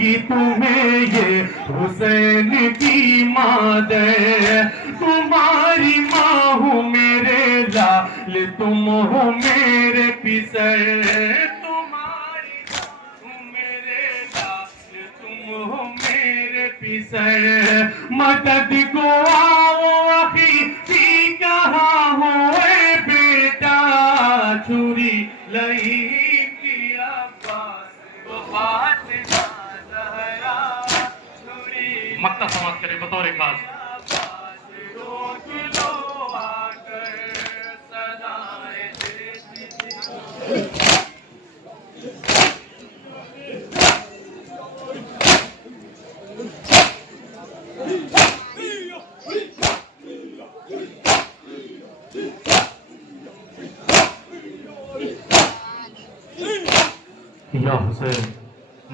گی تمہیں یہ حسین کی مادر، تمہاری ماں ہوں میرے لال، تم ہو میرے پسر، تمہاری ماں ہوں میرے لال، تم ہو میرے پسر، مدد کو آؤ اخی تھی کہاں ہو اے بیٹا، چھری لئی کی عباس کو فاطمہ زہرا، چھری مکتب سماعت کرے بطور خاص. روک لو آ کر صدائے دیتی. یا حسین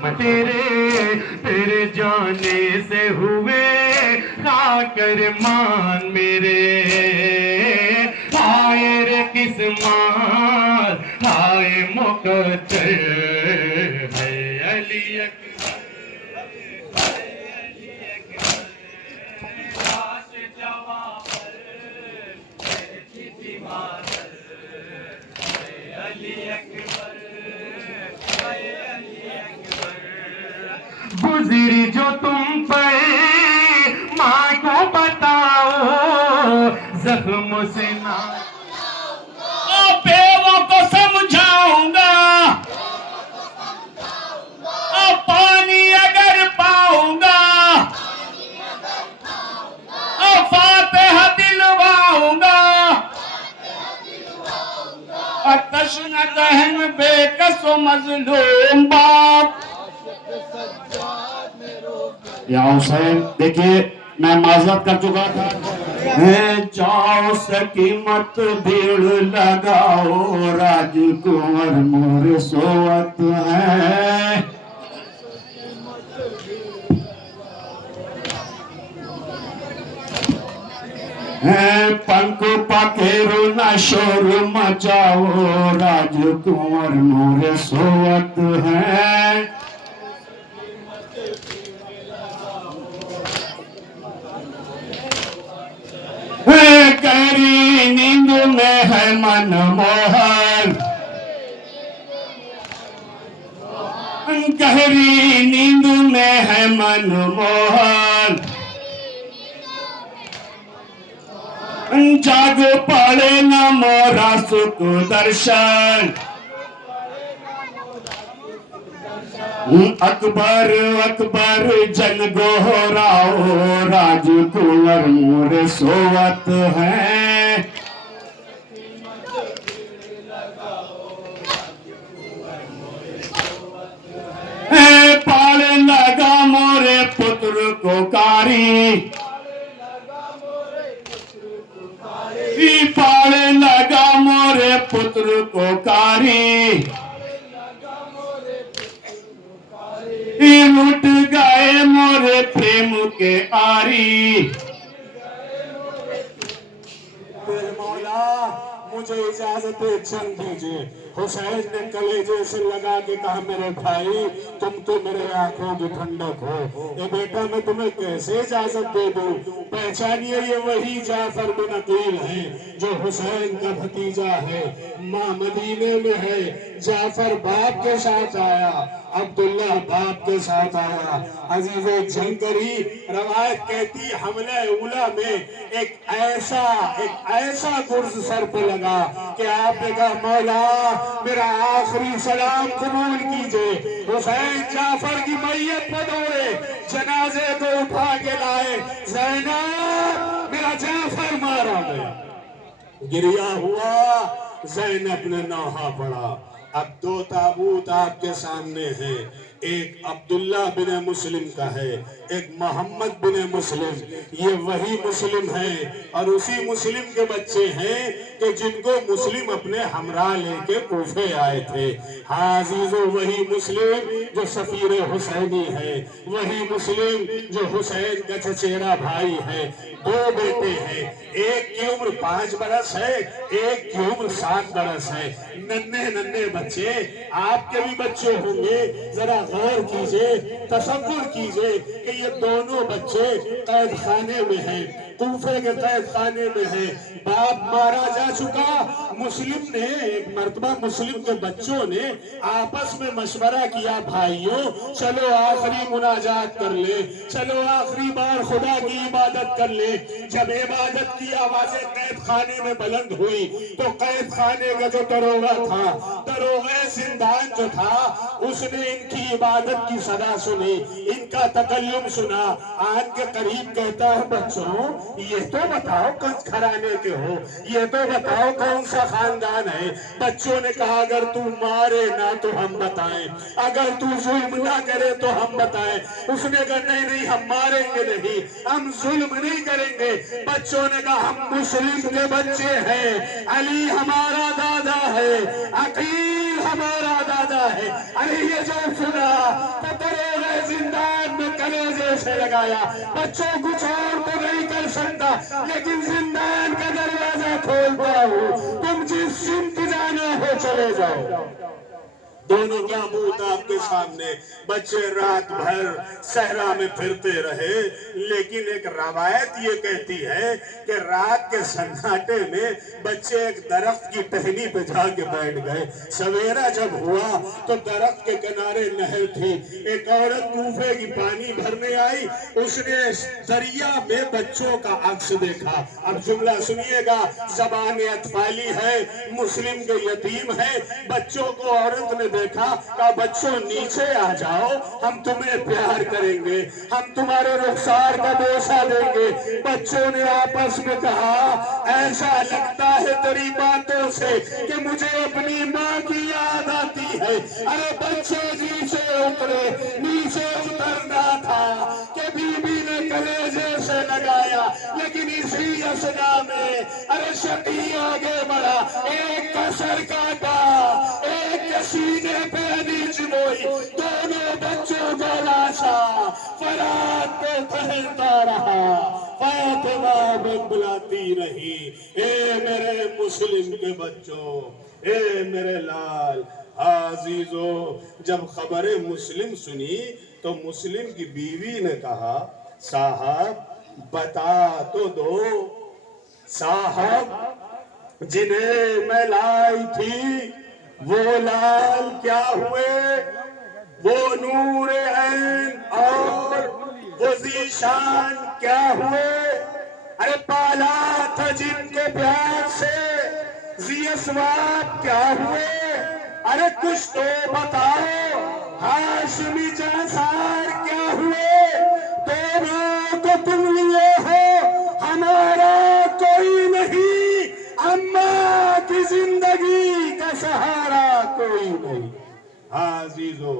میں تیرے جانے سے ہوئے خاک ارمان میرے، ہائے رے قسمت ہائے مقدر، ہے علی اکبر، ہے علی اکبر، لاش جواں پر کہتی تھی مادر، ہے علی اکبر، گزری جو تم پر ماں کو بتاؤ، زخم سے نہ بیووں کو سمجھاؤں گا، پانی اگر پاؤں گا، فاتحہ دلواؤں گا، تشنہ دہن بے کس و مظلوم باپ. یا حسین دیکھیے میں معذرت کر چکا تھا. جاؤ سکیمت بھیڑ لگاؤ، راج کنور مور سوت ہے. پنکھ پکھیرو نہ شور مچاؤ، راج کنور مور سوت ہے. گہری نیند میں ہے من موہر، گہری نیند میں ہے من موہر، جاگ پڑے نہ مورا سکھ درشن. اکبر اکبر جن گہراؤ، راج کنور مور سوت ہے. پاڑ لگا مورے پتر کو کاری، پاڑ لگا مورے پتر کو کاری، لٹ گئے مورے پریم کے آری. مولا مجھے اجازت چند دیجئے. حسین نے کلیجے سے لگا کے کہا میرے بھائی تم تو میرے آنکھوں کی ٹھنڈک ہو، اے بیٹا میں تمہیں کیسے اجازت دے دوں. پہچانیے یہ وہی جعفر بن عقیل ہیں جو حسین کا بھتیجا ہے. ماں مدینے میں ہے، جعفر باپ کے ساتھ آیا، عبداللہ باپ کے ساتھ آیا. عزیز جنگری روایت کہتی حملہ اولا میں ایک ایسا گرز سر پہ لگا کہ آپ نے کہا مولا میرا آخری سلام قبول کیجئے. حسین جعفر کی میت پہ دوڑے، جنازے کو اٹھا کے لائے. زینب میرا جعفر مارا گیا. گریا ہوا، زینب نے نوحہ پڑا. اب دو تابوت آپ کے سامنے ہیں، ایک عبداللہ بن مسلم کا ہے، ایک محمد بن مسلم. یہ وہی مسلم ہیں اور اسی مسلم کے بچے ہیں کہ جن کو مسلم اپنے ہمراہ لے کے کوفے آئے تھے. ہاں عزیزو وہی مسلم جو سفیر حسینی ہے، وہی مسلم جو حسین کا چچیرا بھائی ہے. دو بیٹے ہیں، ایک کی عمر 5 برس ہے، ایک کی عمر 7 برس ہے. ننھے بچے آپ کے بھی بچے ہوں گے. ذرا غور کیجئے، تصور کیجئے کہ یہ دونوں بچے قید خانے میں ہیں، کوفے کے قید خانے میں ہیں، باپ مارا جا چکا۔ مسلم نے ایک مرتبہ مسلم کے بچوں نے آپس میں مشورہ کیا، بھائیوں چلو آخری مناجات کر لیں، چلو آخری بار خدا کی عبادت کر لیں۔ جب عبادت کی آوازیں قید خانے میں بلند ہوئی تو قید خانے کا جو دروغہ تھا، دروغہ زندان جو تھا، اس نے ان کی عبادت کی صدا سنی، ان کا تکلم سنا، آن کے قریب کہتا ہے بچوں یہ تو بتاؤ کس گھرانے کے ہو، یہ تو بتاؤ کون سا خاندان ہے۔ بچوں نے کہا اگر تو مارے نہ تو ہم بتائیں، اگر تو ظلم نہ کرے تو ہم بتائیں۔ اس نے کہا نہیں نہیں ہم ماریں گے نہیں، ہم ظلم نہیں کریں گے۔ بچوں نے کہا ہم مسلم کے بچے ہیں، علی ہمارا دادا ہے، عقیل ہمارا دادا ہے۔ علی یہ جو سنا تو دروغہ زندان میں کلیجے سے لگایا، بچوں کچھ اور تو نہیں کر سکتا لیکن زندان کا دروازہ کھولتا ہوں، تم جس سمت جانا ہو چلے جاؤ۔ دونوں کا منہ آپ کے سامنے، بچے رات بھر صحرا میں پھرتے رہے، لیکن ایک روایت یہ کہتی ہے کہ رات کے سناٹے میں بچے ایک درخت کی ٹہنی پہ جا کے بیٹھ گئے۔ سویرا جب ہوا تو درخت کے کنارے نہر تھی، ایک عورت کوفے کی پانی بھرنے آئی، اس نے دریا میں بچوں کا عکس دیکھا۔ اب جملہ سنیے گا، زبان اطفالی ہے، مسلم کے یتیم ہے، بچوں کو عورت نے دیکھا، کہا بچوں نیچے آ جاؤ، ہم تمہیں پیار کریں گے، ہم تمہارے رخسار کا بوسہ دیں گے۔ بچوں نے آپس میں کہا ایسا لگتا ہے تیری باتوں سے کہ مجھے اپنی ماں کی یاد آتی ہے۔ ارے بچے نیچے اترے، نیچے اترنا تھا کہ بی بی نے کلیجے سے لگایا، لیکن اسی اسنا میں ارے شقی آگے بڑھا، ایک کا سر کاٹا، ایک کے سینے پہ نیچ موئی، دونوں بچوں کو لاشا فرات کو پہنتا رہا، فاطمہ بلاتی رہی اے میرے مسلم کے بچوں، اے میرے لال۔ عزیزو جب خبر مسلم سنی تو مسلم کی بیوی نے کہا صاحب بتا تو دو، صاحب جنہیں میں لائی تھی وہ لال کیا ہوئے، وہ نور عین اور وہ ذیشان کیا ہوئے؟ ارے پالا تھا جن کے پیار سے ذی اسواب کیا ہوئے؟ ارے کچھ تو بتاؤ، ہاشمی جنسار کیا ہوئے؟ دونوں تو تم لیے ہو، ہمارا کوئی نہیں، اماں کی زندگی کا سہارا کوئی نہیں۔ عزیزو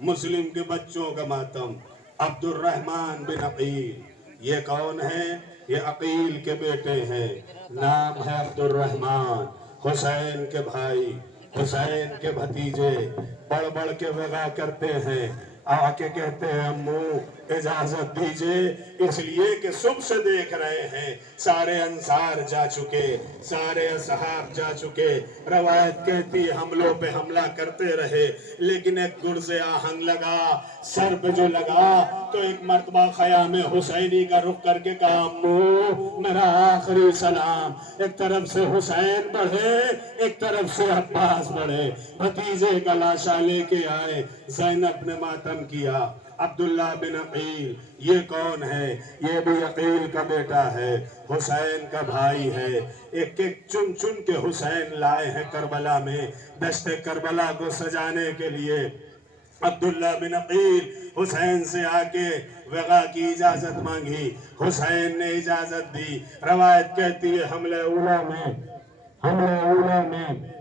مسلم کے بچوں کا ماتم، عبد الرحمن بن عقیل، یہ کون ہے؟ یہ عقیل کے بیٹے ہیں، نام ہے عبد الرحمن، حسین کے بھائی، حسین کے بھتیجے، بڑھ بڑھ کے وغا کرتے ہیں، آ کے کہتے ہیں امو اجازت دیجئے، اس لیے کہ صبح سے دیکھ رہے ہیں سارے انصار جا چکے، سارے اصحاب جا چکے۔ روایت کہتی حملوں پہ حملہ کرتے رہے، لیکن ایک گرز آہنگ لگا، سر پہ جو لگا تو ایک مرتبہ خیام حسینی کا رخ کر کے کہا امو میرا آخری سلام۔ ایک طرف سے حسین بڑھے، ایک طرف سے عباس بڑھے، بھتیجے کا لاشا لے کے آئے، زینب نے ماتم کیا۔ عبداللہ بن عقیل یہ کون ہے؟ یہ بھی عقیل کا بیٹا ہے، حسین کا بھائی ہے۔ ایک ایک چن چن کے حسین لائے ہیں کربلا میں، دشت کربلا کو سجانے کے لیے۔ عبداللہ بن عقیل حسین سے آ کے وغا کی اجازت مانگی، حسین نے اجازت دی۔ روایت کہتی ہے حملہ اولا میں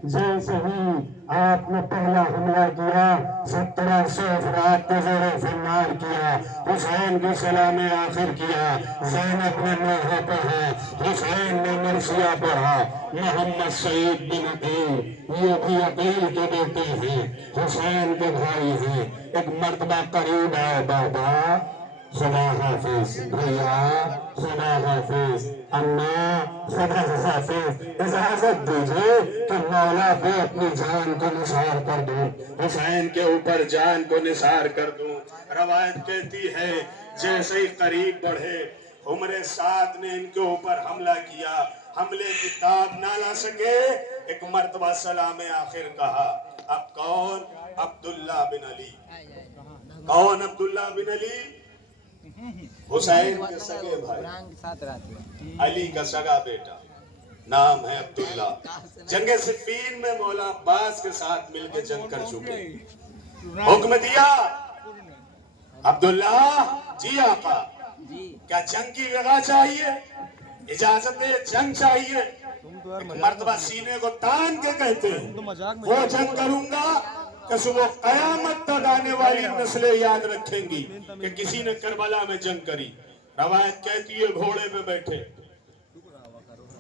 جیسے ہی آپ نے پہلا حملہ کیا 1700 افراد کو زیر فنار کیا، حسین کی سلام آخر کیا، زینب نے نوحہ پڑھا، حسین نے مرثیہ پڑھا۔ محمد سعید بن عقیل یہ بھی عقیل کے بیٹے ہیں، حسین کے بھائی ہیں۔ ایک مرتبہ قریب آئے، بابا خدا حافظ بھیا، خدا حافظ اماں، خدا حافظ. اجازت دیجیے کہ مولا پہ اپنی جان کو نثار کر دوں، حسین کے اوپر جان کو نثار کر دوں. روایت کہتی ہے جیسے ہی قریب بڑھے عمر سعد نے ان کے اوپر حملہ کیا، حملے کی تاب نہ لا سکے، ایک مرتبہ سلام آخر کہا. اب کون؟ عبداللہ بن علی. کون عبداللہ بن علی؟ حسین کے سگے بھائی، علی کا سگا بیٹا، نام ہے عبداللہ. جنگ صفین میں مولا عباس کے ساتھ مل کے جنگ کر چکے. حکم دیا عبداللہ جی آقا کیا جنگ کی جگہ چاہیے، اجازت جنگ چاہیے. ایک مرتبہ سینے کو تان کے کہتے ہیں وہ جنگ کروں گا کہ صبح قیامت تک آنے والی نسلیں یاد رکھیں گی کہ کسی نے کربلا میں جنگ کری. روایت کہتی ہے گھوڑے پہ بیٹھے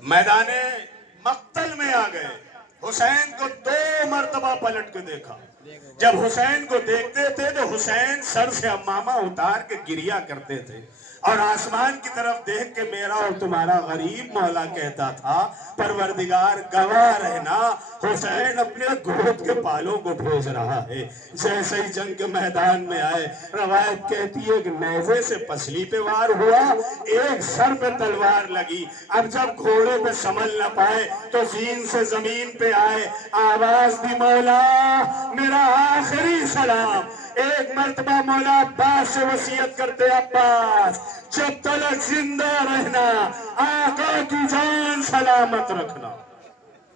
میدان مقتل میں آ گئے. حسین کو 2 مرتبہ پلٹ کے دیکھا. جب حسین کو دیکھتے تھے تو حسین سر سے عمامہ اتار کے گریا کرتے تھے اور آسمان کی طرف دیکھ کے میرا اور تمہارا غریب مولا کہتا تھا پروردگار گواہ رہنا حسین اپنے گود کے بالوں کو بھیج رہا ہے. جیسے ہی جنگ کے میدان میں آئے روایت کہتی ہے کہ نیزے سے پسلی پہ وار ہوا، ایک سر پہ تلوار لگی. اب جب گھوڑے پہ سنبھل نہ پائے تو زین سے زمین پہ آئے، آواز دی مولا میرا آخری سلام. ایک مرتبہ مولا عباس سے وصیت کرتے عباس جب تلک زندہ رہنا آقا کی جان سلامت رکھنا.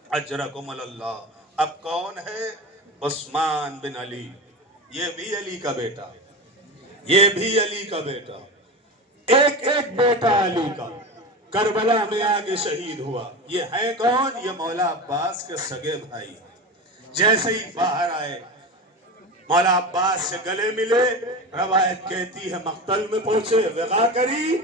اجرکم اللہ. اب کون ہے؟ عثمان بن علی. یہ بھی علی کا بیٹا، یہ بھی علی کا بیٹا، ایک ایک بیٹا علی کا کربلا میں آگے شہید ہوا. یہ ہے کون؟ یہ مولا عباس کے سگے بھائی. جیسے ہی باہر آئے مولا عباس سے گلے ملے. روایت کہتی ہے مقتل میں پہنچے، وغا کری،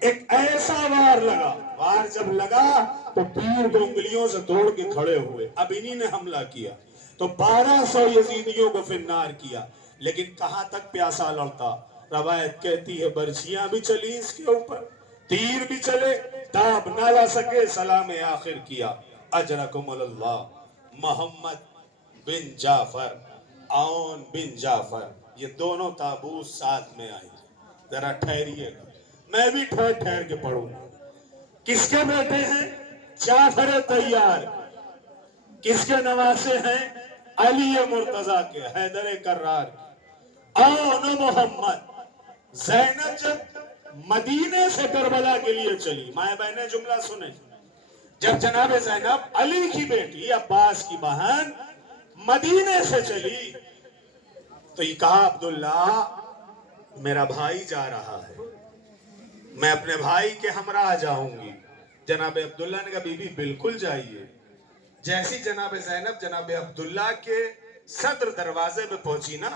ایک ایسا وار لگا. وار جب لگا تو تیر کو انگلیوں سے توڑ کے کھڑے ہوئے. اب انہی نے حملہ کیا تو 1200 یزیدیوں کو فنار کیا. لیکن کہاں تک پیاسا لڑتا؟ روایت کہتی ہے برچیاں بھی چلی اس کے اوپر، تیر بھی چلے، تاب نہ لا سکے. سلام آخر کیا. اجرکم اللہ. محمد بن جعفر، عون بن جعفر، یہ دونوں تابوت ساتھ میں آئے. ذرا ٹھہریے گا، میں بھی ٹھہر ٹھہر کے پڑھوں. کس کے بیٹے ہیں؟ جعفر طیار. کس کے نواسے ہیں؟ علی مرتضیٰ کے، حیدر کرار کے. عون محمد. زینب جب مدینے سے کربلا کے لیے چلی، مائیں بہنیں جملہ سنیں، جب جناب زینب علی کی بیٹی عباس کی بہن مدینے سے چلی تو یہ کہا عبداللہ میرا بھائی جا رہا ہے، میں اپنے بھائی کے ہمراہ جاؤں گی. جناب عبداللہ نے کہا بی بی بالکل جائیے. جیسی جناب زینب جناب عبداللہ کے صدر دروازے پہ پہنچی نا،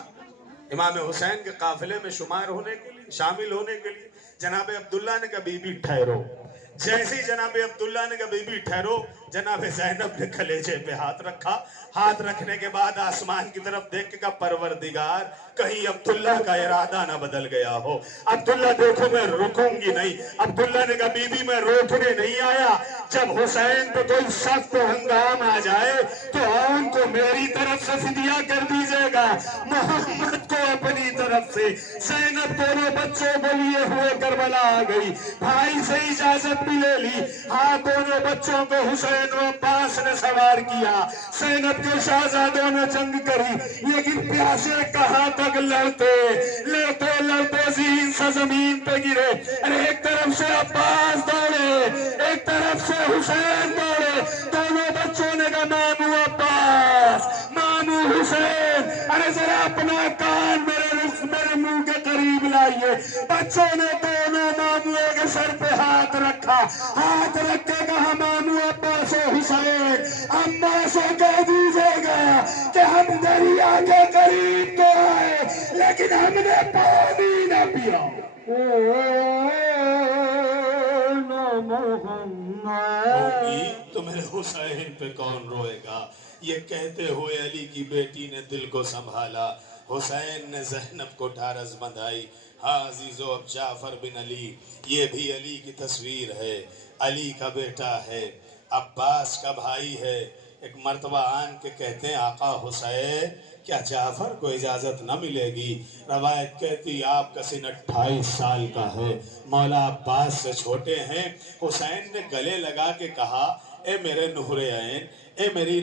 امام حسین کے قافلے میں شمار ہونے کے لیے، شامل ہونے کے لیے، جناب عبداللہ نے کہا بی بی ٹھہرو. جیسے ہی جناب عبداللہ نے کہا بی بی ٹھہرو، جناب زینب نے کلیجے پہ ہاتھ رکھا. ہاتھ رکھنے کے بعد آسمان کی طرف دیکھ کے کہا پروردگار کہیں عبداللہ کا ارادہ نہ بدل گیا ہو. عبداللہ دیکھو میں رکوں گی نہیں. عبداللہ نے کہا بی بی میں روکنے نہیں آیا، جب حسین پہ کوئی سخت ہنگام آ جائے تو عون کو میری طرف سے فدیہ کر دیجئے گا، محمد کو اپنی طرف سے. زینب دونوں بچوں کو لیے ہوئے کربلا آ گئی، بھائی سے اجازت بھی لے لی. ہاں دونوں بچوں کو حسین و عباس نے سوار کیا. زینب کے شہزادوں نے جنگ کری، لیکن پیاسے کہاں تک لڑتے لڑتے لڑتے زین سے زمین پہ گرے. ایک طرف سے عباس دوڑے، ایک طرف سے حسین دوڑے. دونوں بچوں نے کہا مامو عباس، مامو حسین، ارے ذرا اپنا کان میرے منہ کے قریب لائیے. بچوں نے دونوں ماموں کے سر پہ ہاتھ رکھا، ہاتھ رکھ کے کہا مامو عباس و حسین اماں سے کہہ دیجئے گا کہ ہم دریا کے قریب تو آئے لیکن ہم نے پانی نہ پیا. ہوگی تو میرے حسین پہ کون روئے گا. یہ کہتے ہوئے علی کی بیٹی نے دل کو سنبھالا. حسین نے زینب کو ڈھارس بندھائی. ہاں عزیزو اب جعفر بن علی، یہ بھی علی کی تصویر ہے، علی کا بیٹا ہے، عباس کا بھائی ہے. ایک مرتبہ آن کے کہتے ہیں آقا حسین کیا جعفر کو اجازت نہ ملے گی؟ روایت کہتی آپ کا سن 28 سال کا ہے، مولا عباس سے چھوٹے ہیں. حسین نے گلے لگا کے کہا اے میرے نور عین، اے میرے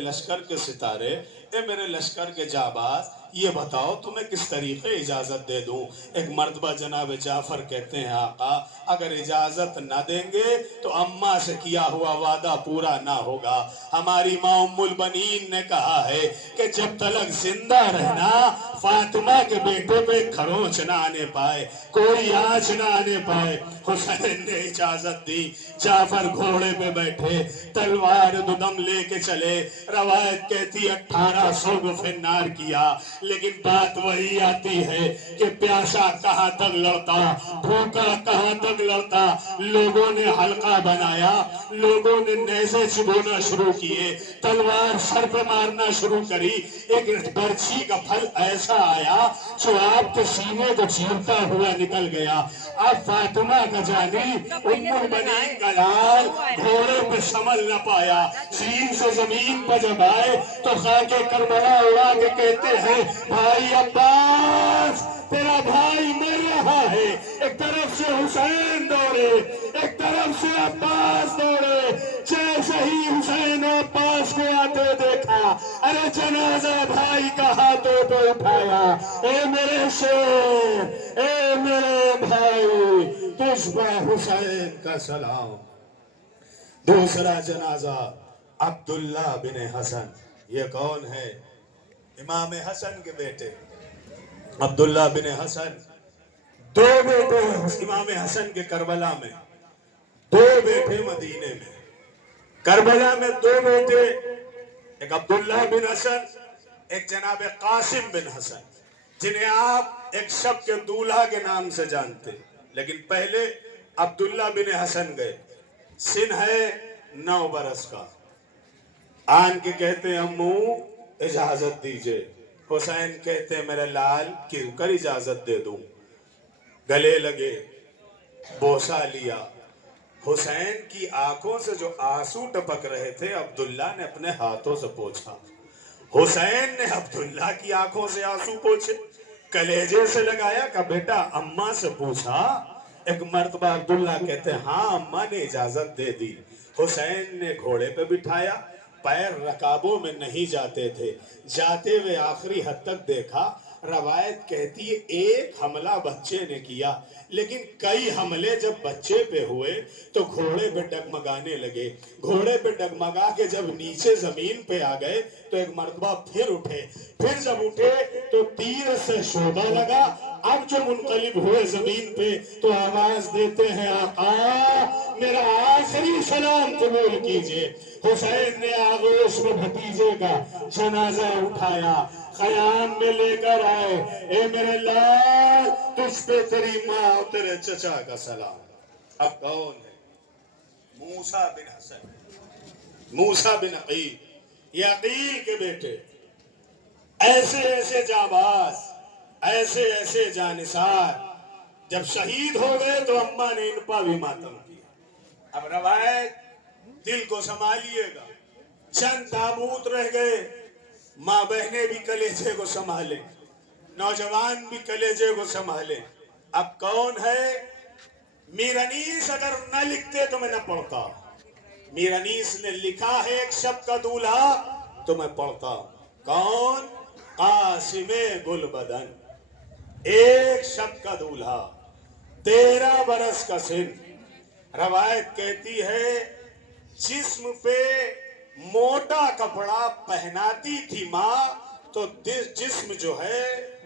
لشکر کے ستارے، اے میرے لشکر کے جاباز، یہ بتاؤ تمہیں کس طریقے اجازت دے دوں؟ ایک مرتبہ جناب جعفر کہتے ہیں آقا اگر اجازت نہ دیں گے تو اماں سے کیا ہوا وعدہ پورا نہ ہوگا. ہماری ماں ام البنین نے کہا ہے کہ جب تلک زندہ رہنا فاطمہ کے بیٹے پہ کھروچ نہ آنے پائے، کوئی آنچ نہ آنے پائے. حسین نے اجازت دی، جعفر گھوڑے پہ بیٹھے، تلوار دم لے کے چلے. روایت کہتی 1800 کو فنار کیا، لیکن بات وہی آتی ہے کہ پیاسا کہاں تک لڑتا، بھوکا کہاں تک لڑتا. لوگوں نے حلقہ بنایا، لوگوں نے نیزے چبونا شروع کیے، تلوار سر پہ مارنا شروع کری. ایک برچھی کا پھل ایسا آیا جو آپ کے سینے کو چیرتا ہوا نکل گیا. اب فاطمہ کا جانی ام البنین کا لال گھوڑے پہ سنبھل نہ پایا، سین سے زمین پر جب آئے تو خاک کربلا اڑا کے کہتے ہیں بھائی عباس تیرا بھائی مر رہا ہے. ایک طرف سے حسین دوڑے، ایک طرف سے عباس دوڑے. جیسے ہی حسین و عباس کو آتے دیکھا، ارے جنازہ بھائی کا ہاتھوں پہ اٹھایا. اے میرے شیر، اے میرے بھائی، تجھ پہ حسین کا سلام. دوسرا جنازہ عبداللہ بن حسن. یہ کون ہے؟ امام حسن کے بیٹے عبداللہ بن حسن. دو بیٹے امام حسن کے کربلا میں، دو بیٹے مدینے میں. کربلا میں دو بیٹے، ایک عبداللہ بن حسن، ایک جناب قاسم بن حسن، جنہیں آپ ایک شب کے دولہا کے نام سے جانتے. لیکن پہلے عبداللہ بن حسن گئے، سن ہے 9 برس کا. آن کے کہتے ہیں امو اجازت دیجئے. حسین کہتے ہیں میرے لال کیوں کر اجازت دے دوں. گلے لگے، بوسہ لیا. حسین کی آنکھوں سے جو آنسو ٹپک رہے تھے عبداللہ نے اپنے ہاتھوں سے پوچھا. حسین نے عبداللہ کی آنکھوں سے آنسو پوچھے، کلیجے سے لگایا کہ بیٹا اماں سے پوچھا. ایک مرتبہ عبداللہ کہتے ہیں ہاں اماں نے اجازت دے دی. حسین نے گھوڑے پہ بٹھایا، پیر رکابوں میں نہیں جاتے تھے، جاتے ہوئے آخری حد تک دیکھا. روایت کہتی ہے ایک حملہ بچے نے کیا، لیکن کئی حملے جب بچے پہ ہوئے تو گھوڑے پہ ڈگمگانے لگے. گھوڑے پہ ڈگمگا کے جب نیچے زمین پہ آ گئے تو ایک مرتبہ پھر اٹھے. پھر جب اٹھے تو تیر سے شعبہ لگا. اب جو منقلب ہوئے زمین پہ تو آواز دیتے ہیں آقا میرا آخری سلام قبول کیجئے. حسین نے آغوش میں بھتیجے کا جنازہ اٹھایا، خیام میں لے کر آئے. اے میرے لال تجھ پہ تیری ماں اور تیرے چچا کا سلام. اب کون ہے؟ موسیٰ بن حسن، موسیٰ بن عقیل. یہ عقیل کے بیٹے ایسے ایسے جانباز، ایسے ایسے جانثار. جب شہید ہو گئے تو اماں نے ان پر بھی ماتم کیا. اب روایت دل کو سنبھالیے گا، چند تابوت رہ گئے. ماں بہنیں بھی کلیجے کو سنبھالیں، نوجوان بھی کلیجے کو سنبھالیں. اب کون ہے؟ میر انیس اگر نہ لکھتے تو میں نہ پڑھتا. میر انیس نے لکھا ہے ایک شب کا دولہا تو میں پڑھتا. کون؟ قاسم گل بدن. ایک شب کا دولہا، 13 برس کا سن. روایت کہتی ہے جسم پہ موٹا کپڑا پہناتی تھی ماں تو جسم جو ہے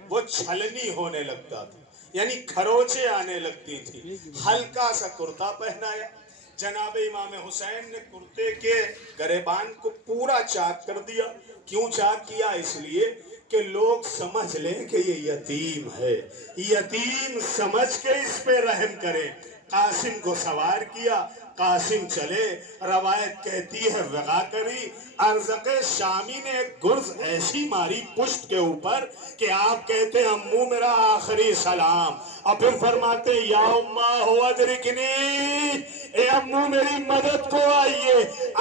وہ چھلنی ہونے لگتا تھا، یعنی کھروچے آنے لگتی تھی. ہلکا سا کرتا پہنایا. جناب امام حسین نے کرتے کے گریبان کو پورا چاک کر دیا. کیوں چاک کیا؟ اس لیے کہ لوگ سمجھ لیں کہ یہ یتیم ہے، یتیم سمجھ کے اس پہ رحم کریں. قاسم کو سوار کیا، قاسم چلے. روایت کہتی ہے وغا کری ارزق شامی نے ایک گرز ایسی ماری پشت کے اوپر کہ آپ کہتے امو میرا آخری سلام، اور پھر فرماتے یا امہ ہو ادرکنی، اے امو میری مدد کو آئیے.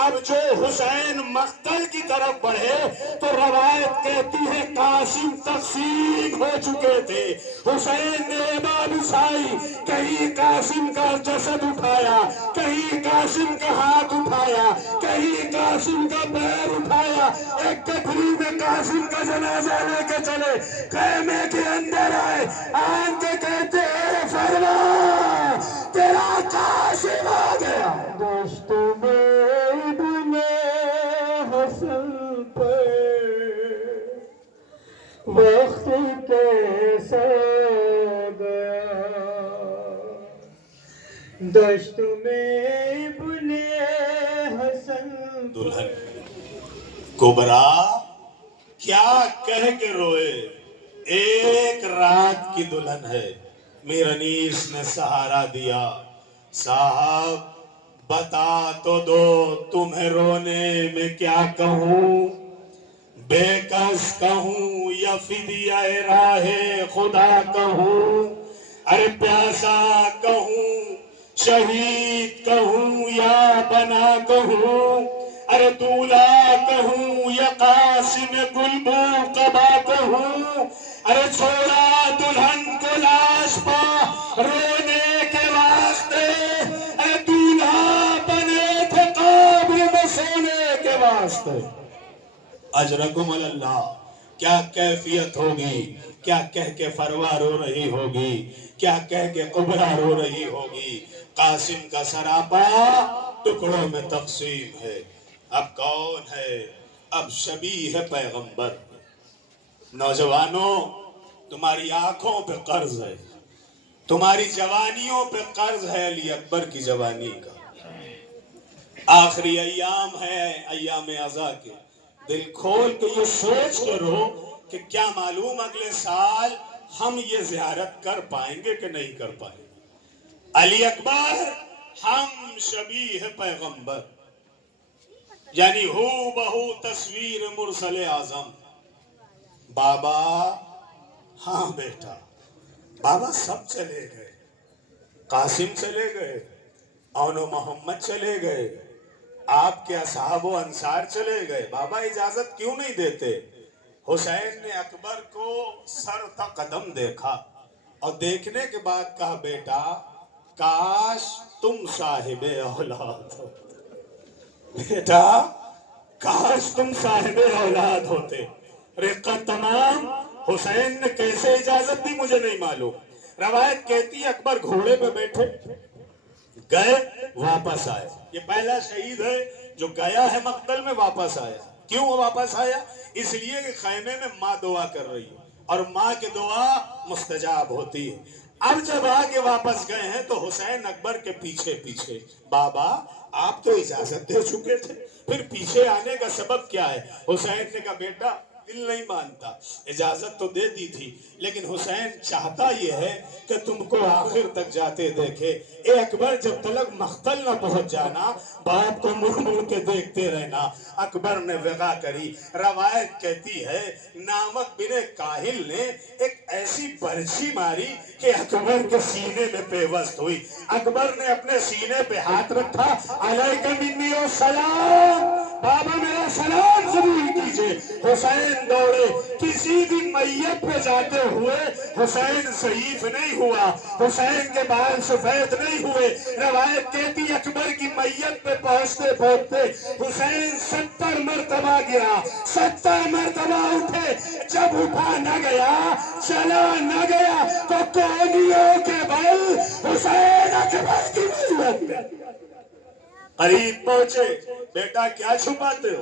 اب جو حسین مقتل کی طرف بڑھے تو روایت کہتی ہے قاسم تقسیم ہو چکے تھے. حسین نے ایبا بچھائی، کہیں قاسم کا جسد اٹھایا، کہیں قاسم کا ہاتھ اٹھایا، کہیں قاسم کا پیر اٹھایا. ایک گٹھری میں قاسم کا جنازہ لے کے چلے، خیمے کے اندر آئے، آن کے کہتے اے فرما تیرا قاسم آ گیا. دوستوں میں ابن حسن پر وقت کیسا گیا، دشت میں ابن حسن دلہن کبرا کیا کہہ کے روئے، ایک رات کی دلہن ہے. میر انیس نے سہارا دیا، صاحب بتا تو دو تمہیں رونے میں کیا کہوں، بے کس کہوں یا فدیہ راہ خدا کہوں، ارے پیاسا کہوں، شہید کہوں یا بنا کہوں، ارے دولا کہوں یا قاسم گلبو قبا کہوں، ارے چھوڑا دلہن کو لاش پا رونے کے واسطے، ارے دولہا بنے تھے قابر میں سونے کے واسطے. اجرکم اللہ، کیا کیفیت ہوگی، کیا کہہ کے فروا رو رہی ہوگی، کیا کہہ کے قبرا رو رہی ہوگی. قاسم کا سراپا ٹکڑوں میں تقسیم ہے. اب کون ہے، اب شبیہ ہے پیغمبر. نوجوانوں تمہاری آنکھوں پہ قرض ہے، تمہاری جوانیوں پہ قرض ہے علی اکبر کی جوانی کا. آخری ایام ہے ایام عزا کے. دل کھول کے یہ سوچ کرو کہ کیا معلوم اگلے سال ہم یہ زیارت کر پائیں گے کہ نہیں کر پائیں گے. علی اکبر ہم شبیہ پیغمبر، یعنی ہو بہو تصویر مرسل اعظم. بابا ہاں بیٹا، بابا سب چلے گئے، قاسم چلے گئے، اون و محمد چلے گئے، آپ کے اصحاب و انصار چلے گئے، بابا اجازت کیوں نہیں دیتے؟ حسین نے اکبر کو سر تا قدم دیکھا اور دیکھنے کے بعد کہا بیٹا کاش تم صاحب اولاد ہو، بیٹا کاش تم صاحب اولاد ہوتے. رقت تمام. حسین نے کیسے اجازت دی مجھے نہیں معلوم. روایت کہتی ہے اکبر گھوڑے پہ بیٹھے گئے واپس آئے. یہ پہلا شہید ہے جو گیا ہے مقتل میں واپس آیا. کیوں واپس آیا؟ اس لیے کہ خیمے میں ماں دعا کر رہی ہے اور ماں کی دعا مستجاب ہوتی ہے. اب جب آگے واپس گئے ہیں تو حسین اکبر کے پیچھے پیچھے. بابا آپ تو اجازت دے چکے تھے، پھر پیچھے آنے کا سبب کیا ہے؟ حسین نے کہا بیٹا دل نہیں مانتا، اجازت تو دے دی تھی لیکن حسین چاہتا یہ ہے کہ تم کو آخر تک جاتے دیکھے. اے اکبر جب تلک مقتل نہ پہنچ جانا، باپ کو مڑ مڑ کے دیکھتے رہنا. اکبر نے وغا کری. روایت کہتی ہے نامک بن کاہل نے ایک ایسی برچھی ماری کہ اکبر کے سینے میں پیوست ہوئی. اکبر نے اپنے سینے پہ ہاتھ رکھا، علیکم منی السلام، بابا میرا سلام قبول کیجئے. حسین دوڑے. کسی بھی میت پہ جاتے ہوئے حسین ضعیف نہیں ہوا، حسین کے بال سفید نہیں ہوئے. روایت کہتی اکبر کی میت پہ پہنچتے پہنچتے حسین 70 مرتبہ گرا، 70 مرتبہ اٹھے. جب اٹھا نہ گیا، چلا نہ گیا تو کوہنیوں کے بل حسین اکبر کی ملت میں قریب پہنچے. بیٹا کیا چھپاتے ہو؟